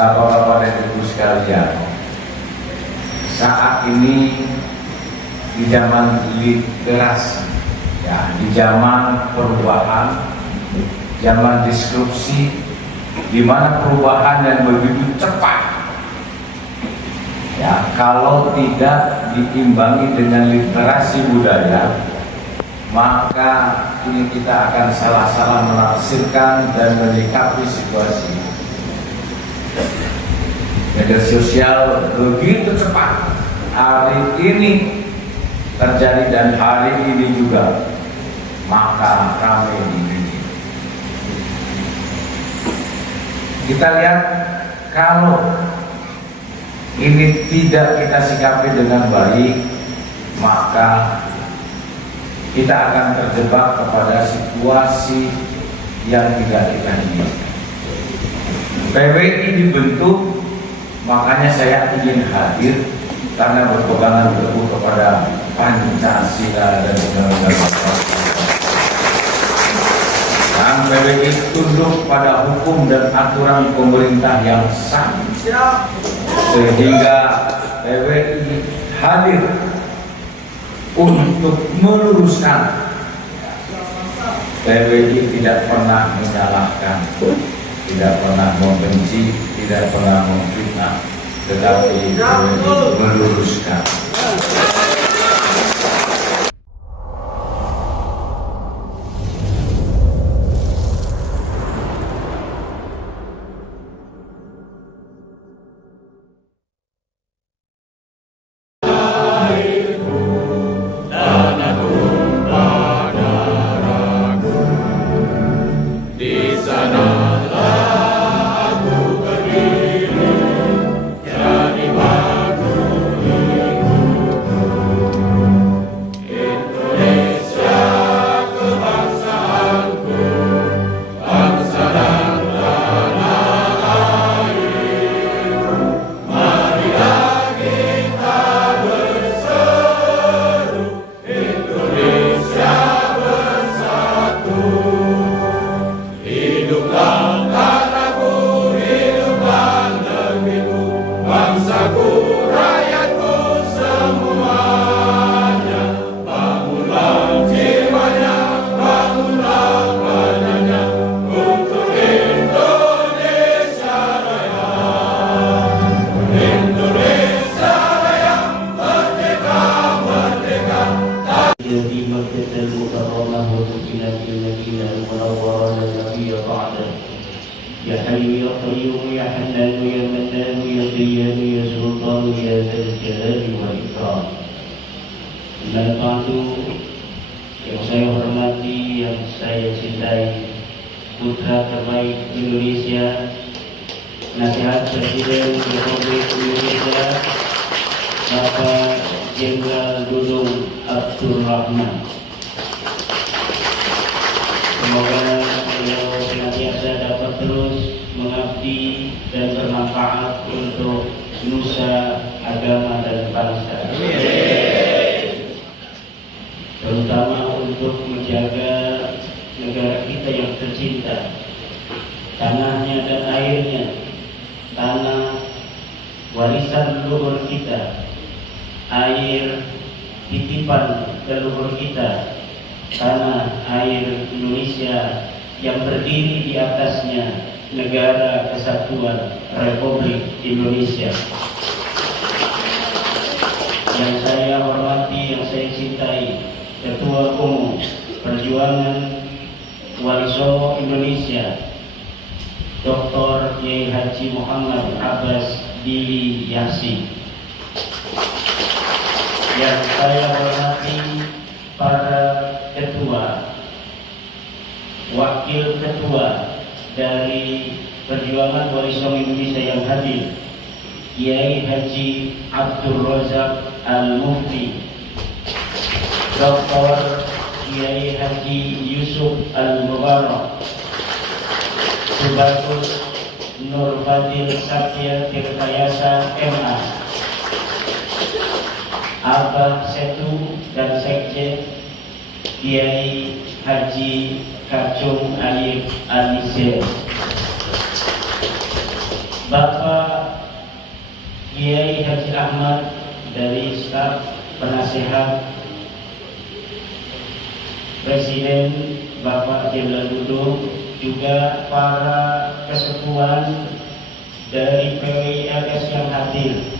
Bapak-bapak dan ibu sekalian, saat ini di zaman literasi, ya, di zaman perubahan, zaman disrupsi, di mana perubahan yang begitu cepat, ya, kalau tidak diimbangi dengan literasi budaya, maka ini kita akan salah-salah menafsirkan dan menyikapi situasi. Media sosial begitu cepat, hari ini terjadi dan hari ini juga, maka ramai ini. Kita lihat, kalau ini tidak kita sikapi dengan baik, maka kita akan terjebak kepada situasi yang tidak kita inginkan. PWI dibentuk, makanya saya ingin hadir karena berpegangan teguh kepada Pancasila dan Undang-Undang Dasar. Dan PWI tunduk pada hukum dan aturan pemerintah yang sah, sehingga PWI hadir untuk meluruskan. PWI tidak pernah menyalahkan, tidak pernah membenci, tidak pernah memfitnah, tetapi meluruskan. Ya Hayyu ya Qayyum ya Hannan ya Mannan ya Diyyan ya Sultan ya Dzal Jalali wal Ikram. Ba'du, yang saya hormati, yang saya cintai, putra terbaik Indonesia, Nasihat Presiden Republik Indonesia, Bapak Jenderal Dudung Abdul Rahman. Semoga beliau senantiasa dapat terus mengabdi dan bermanfaat untuk nusa, agama, dan bangsa. Terutama untuk menjaga negara kita yang tercinta, tanahnya dan airnya, tanah warisan leluhur kita, air titipan leluhur kita, tanah air Indonesia yang berdiri di atasnya Negara Kesatuan Republik Indonesia. Yang saya hormati, yang saya cintai, Ketua Umum Perjuangan Wali Songo Indonesia, Dr. Kiai Haji Muhammad Abbas Dili Yasin. Yang saya hormati para ketua, wakil ketua dari Perjuangan Wali Songo Indonesia yang hadir, Kiai Haji Abdul Razak Al-Mufti, Dr. Kiai Haji Yusuf Al-Mubarak, Subagus Nur Fadil Satya Tirtayasa MA, Abah Setu dan Sekjen Kiai Haji Kacung Alif Alisir, Bapak Kiai Haji Ahmad dari staf penasehat Presiden Bapak Jenderal Dudung, juga para kesepuan dari PWILS yang hadir,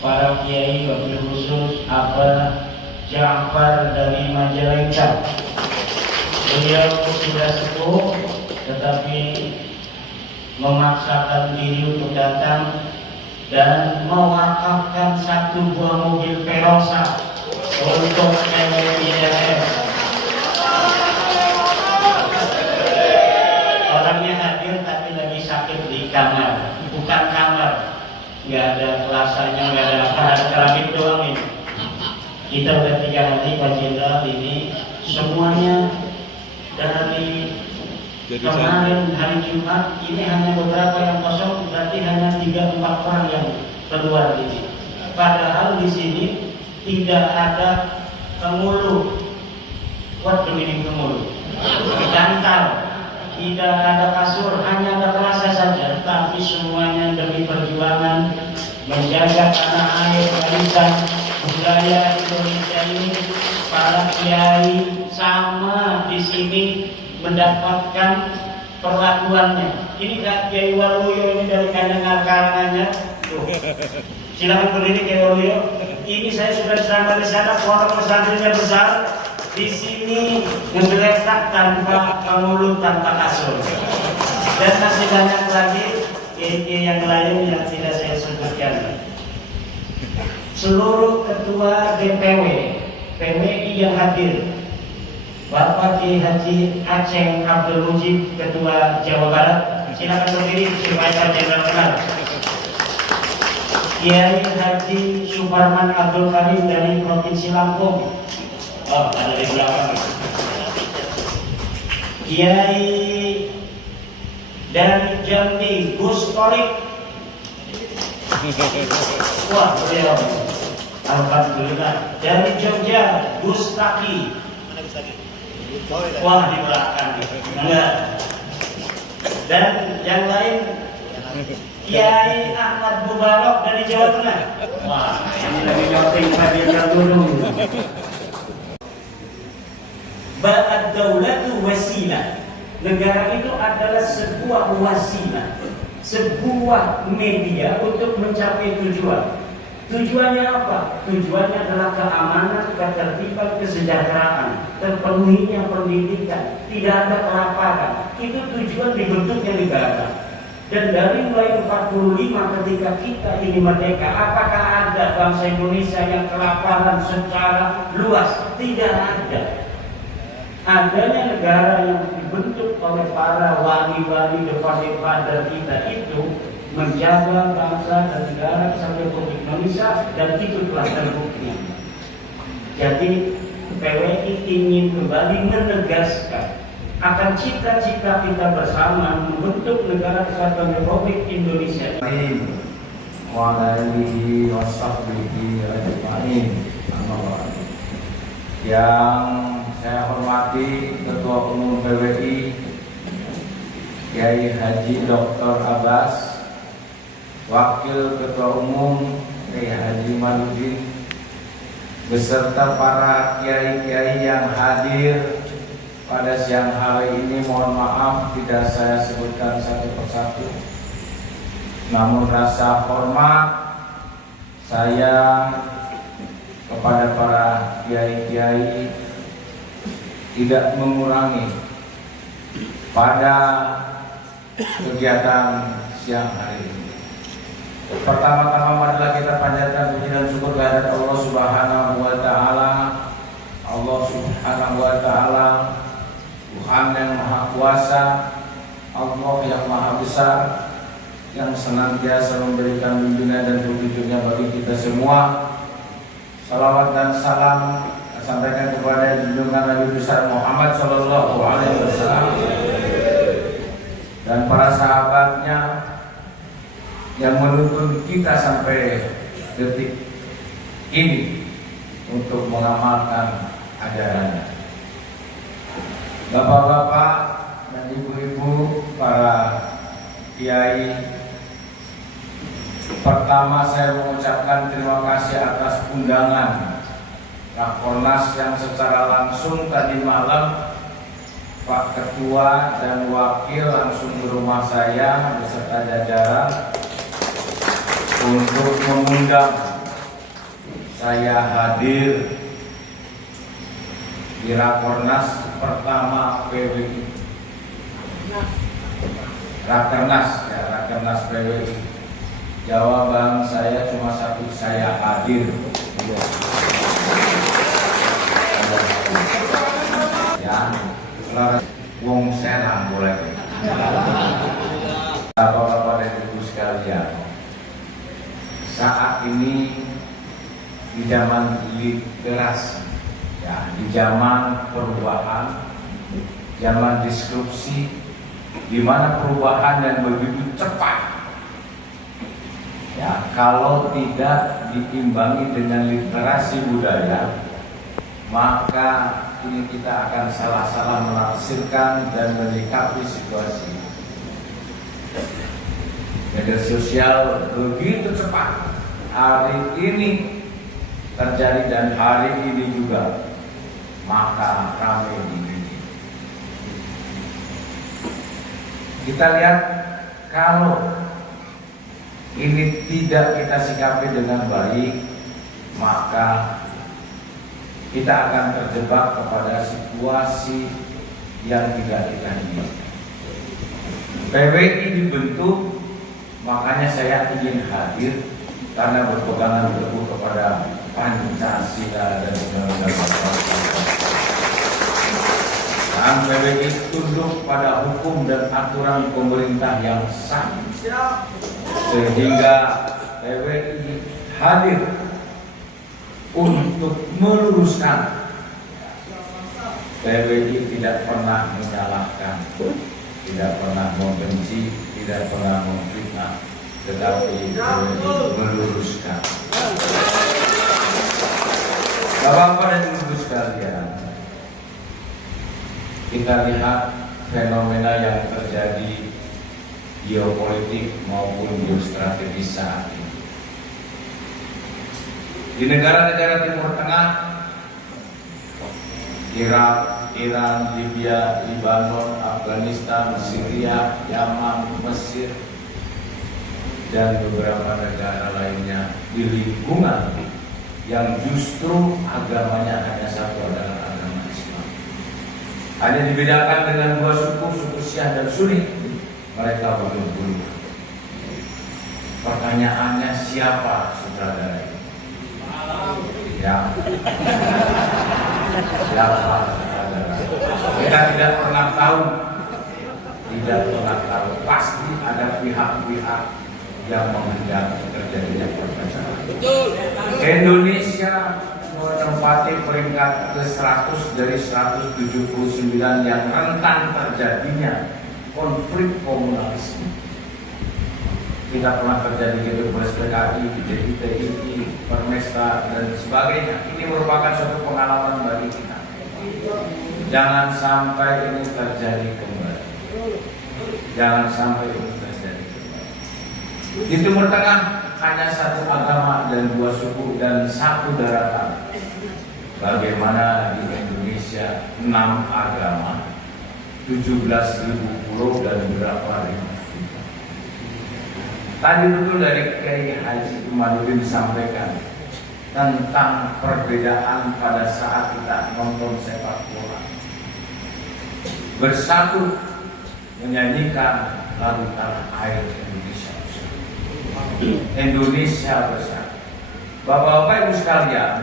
para kiai wabil khusus Abah Ja'far dari Majalengka. Beliau sudah sepuh tetapi memaksakan diri untuk datang dan mewakafkan 1 buah mobil Perosa untuk PWILS. Orangnya hadir tapi lagi sakit di kamar, bukan kamar, nggak ada kelasanya, nggak ada apa, ada keramik doang ini. Kita udah 3 hari Pak Jenderal ini semuanya dari kemarin hari Jumat ini hanya beberapa yang kosong, berarti hanya 3-4 orang yang keluar ini. Padahal di sini tidak ada pengulu. What do you mean pengulu? Kantor. Tidak ada kasur, hanya ada kerasa saja, tapi semuanya demi perjuangan menjaga tanah air, warisan budaya Indonesia ini. Para kiai sama di sini mendapatkan perlakuannya. Ini Kiai Waluyo ini dari Kandangan Karanganyar. Silakan berdiri Kiai Waluyo. Ini saya sudah bersama di sana, foto pesantrennya besar. Di sini menggeletak tanpa pengulu, tanpa kasur. Dan masih banyak lagi yang lain yang tidak saya sebutkan. Seluruh ketua DPW, PWI yang hadir, Bapak Kiai Haji Aceh Abdul Mujib, Ketua Jawa Barat, silakan berdiri supaya Pak Jenderal kenal. Kiai Haji Suparman Abdul Karim dari Provinsi Lampung. Oh, ada di belakang. Kiai dari Jambi, Gus Torik. Wah, beliau. Alhamdulillah. Dari Jogja, Gus Taki. Wah, di belakang. Enggak. Dan yang lain, Kiai Ahmad Mubarak dari Jawa Tengah. Wah, ini lagi nyoping Fadil dulu. Ba'ad-daulatu wasilah. Negara itu adalah sebuah wasilah, sebuah media untuk mencapai tujuan. Tujuannya apa? Tujuannya adalah keamanan, ketertiban, kesejahteraan, terpenuhinya pendidikan, tidak ada kelaparan. Itu tujuan dibentuknya negara. Dan dari mulai 45 ketika kita ini merdeka, apakah ada bangsa Indonesia yang kelaparan secara luas? Tidak ada. Adanya negara yang dibentuk oleh para wali-wali, the father kita itu menjaga bangsa dan negara sampai Republik Indonesia, dan itu telah terbukti. Jadi PWI ingin kembali menegaskan akan cita-cita kita bersama membentuk negara kesatuan Republik Indonesia. Wa alihi wa sahbihi ajma'in. Yang saya hormati Ketua Umum PWI Kiai Haji Dr. Abbas, Wakil Ketua Umum Kiai Haji Maludin, beserta para kiai-kiai yang hadir pada siang hari ini. Mohon maaf tidak saya sebutkan satu persatu, namun rasa hormat saya kepada para kiai-kiai tidak mengurangi pada kegiatan siang hari ini. Pertama-tama marilah kita panjatkan puji dan syukur kehadirat Allah Subhanahu wa taala. Allah Subhanahu wa taala, Tuhan yang Maha Kuasa, Allah yang Maha Besar, yang senantiasa memberikan bimbingan dan petunjuknya bagi kita semua. Salawat dan salam sampaikan kepada junjungan Nabi besar Muhammad Sallallahu Alaihi Wasallam dan para sahabatnya yang menuntun kita sampai detik ini untuk mengamalkan ajarannya. Bapak-bapak dan ibu-ibu, para kiai, Pertama, saya mengucapkan terima kasih atas undangan Rakornas yang secara langsung tadi malam Pak Ketua dan Wakil langsung ke rumah saya beserta jajaran untuk mengundang saya hadir di Rakornas pertama PWI. Rakernas PWI. Jawaban saya cuma satu, saya hadir. Ya, wong serang boleh. Bapak-bapak dan ibu sekalian, saat ini di zaman literasi, ya, di zaman perubahan, zaman disrupsi, di mana perubahan yang begitu cepat. Ya, kalau tidak diimbangi dengan literasi budaya, maka ini kita akan salah-salah menafsirkan dan menyikapi situasi. Media sosial begitu cepat hari ini terjadi dan hari ini juga, maka ramai ini. Kita lihat kalau ini tidak kita sikapi dengan baik, maka kita akan terjebak kepada situasi yang tidak kita inginkan. PWI dibentuk, makanya saya ingin hadir karena berpegangan teguh kepada Pancasila dan Undang-Undang Dasar. Dan PWI tunduk pada hukum dan aturan pemerintah yang sah, sehingga PWI hadir untuk meluruskan. PWI tidak pernah menyalahkan, tidak pernah membenci, tidak pernah memfitnah, tetapi PWI meluruskan. Bapak-bapak dan ibu sekalian, kita lihat fenomena yang terjadi geopolitik maupun geostrategis saat ini. Di negara-negara Timur Tengah, Irak, Iran, Libya, Lebanon, Afghanistan, Syria, Yaman, Mesir, dan beberapa negara lainnya di lingkungan yang justru agamanya hanya satu, adalah agama Islam. Hanya dibedakan dengan dua suku, suku Syiah dan Sunni. Mereka berkumpul. Pertanyaannya, siapa saudara ini? Ya, siapa saudara? Kita tidak pernah tahu. Pasti ada pihak-pihak yang menghendaki terjadinya perpecahan. Indonesia menempati peringkat ke-100 dari 179 yang rentan terjadinya konflik komunalisme. Tidak pernah terjadi gitu, PKI, DITI, Permesta dan sebagainya. Ini merupakan suatu pengalaman bagi kita. Jangan sampai ini terjadi kembali. Jangan sampai ini terjadi kembali. Di Timur Tengah hanya satu agama dan dua suku dan satu daratan. Bagaimana di Indonesia 6 agama, 17.000 pulau dan berapa ribu. Tadi betul dari Kiai Haji Umaruddin disampaikan tentang perbedaan pada saat kita nonton sepak bola. Bersatu menyanyikan lagu tanah air Indonesia. Indonesia bersatu. Bapak-bapak ibu sekalian,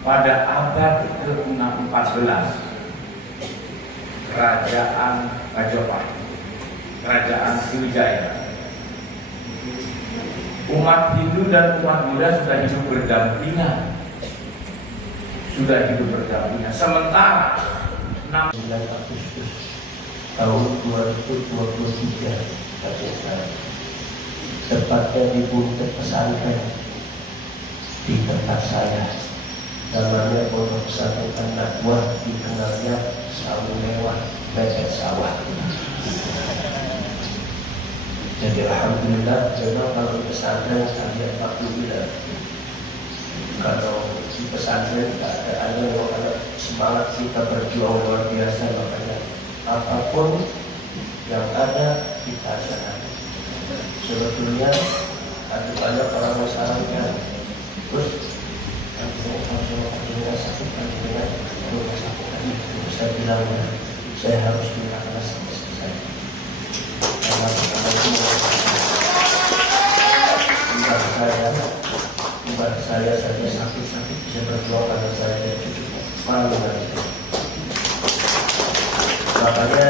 pada abad ke-14 Kerajaan Majapahit, Kerajaan Sriwijaya, umat Hindu dan umat Buddha sudah hidup berdampingan. Sementara 6 Agustus tahun 2023 tepatnya di Buntet Pesantren di tempat saya, namanya Pondok Pesantren Nakwa, dikenalnya Sawu Lewat Becet Sawah. Jadi alhamdulillah memang kalau di pesantren kalian 40 bulan. Kalau di pesantren ada semangat kita berjuang luar biasa, makanya apapun yang ada kita jalani. Sebetulnya ada banyak orang masalahnya, terus kalau sakit rumah sakit tadi saya bilang saya harus melakukan sampai selesai. Karena mbak saya saja sakit-sakit bisa berjuang karena saya dan cucunya malu dari itu. Makanya